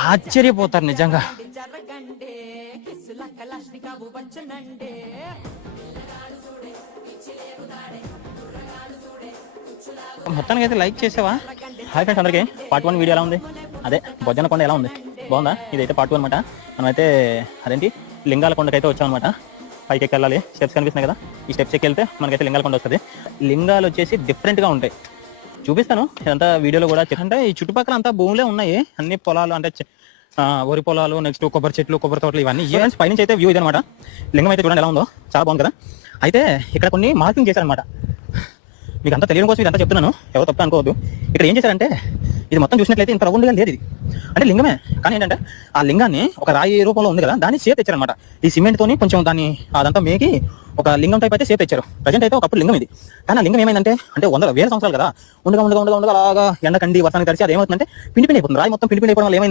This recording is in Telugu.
ఆశ్చర్యపోతారు నిజంగా. మొత్తానికి అయితే లైక్ చేసావా? హాయ్ ఫ్రెండ్స్ అందరికీ, పార్ట్ 1 వీడియో ఎలా ఉంది? అదే బొజ్జన కొండ ఎలా ఉంది, బాగుందా? ఇదైతే పార్ట్ 2 అనమాట. మనమైతే అదేంటి లింగాల కొండకైతే వచ్చాం అనమాట. పైకి ఎక్కి వెళ్ళాలి, స్టెప్స్ కనిపిస్తున్నాయి కదా, ఈ స్టెప్స్ ఎక్కి వెళ్తే మనకైతే లింగాల కొండ వస్తుంది. లింగాలు వచ్చేసి డిఫరెంట్గా ఉంటాయి, చూపిస్తాను ఇదంతా వీడియోలో కూడా. అంటే ఈ చుట్టుపక్కల అంతా భూములే ఉన్నాయి, అన్ని పొలాలు, అంటే వరి పొలాలు, నెక్స్ట్ కొబ్బరి చెట్లు, కొబ్బరి తోటలు, ఇవన్నీ. ఈవెంట్స్ పైనుంచి అయితే వ్యూ ఇదనమాట. లింగం అయితే చూడండి ఎలా ఉందో, చాలా బాగుంది కదా. అయితే ఇక్కడ కొన్ని మార్కింగ్ చేశారనమాట, మీకు అంతా తెలియడం కోసం ఇదంతా చెప్తున్నాను, ఎవరు తప్ప అనుకోవద్దు. ఇక్కడ ఏం చేశారంటే, ఇది మొత్తం చూసినట్లయితే ఇంత రౌండ్గా లేదు, ఇది అంటే లింగమే, కానీ ఏంటంటే ఆ లింగాన్ని ఒక రాయి రూపంలో ఉంది కదా, దాన్ని షేప్ తెచ్చారనమాట. ఈ సిమెంట్తోని కొంచెం దాన్ని అదంతా మేకి ఒక లింగం టైప్ అయితే షేప్ తెచ్చారు. ప్రజెంట్ అయితే ఒకప్పుడు లింగం ఇది, కానీ ఆ లింగం ఏమైందంటే, అంటే వేల సంవత్సరాలు కదా, ఉండగా అలాగా ఎండ కండి వర్షానికి తడిసి అది ఏమవుతుందంటే పిండి అయిపోతుంది. రాయి మొత్తం పిండి అయిపోవడం వల్ల ఏమైందంటే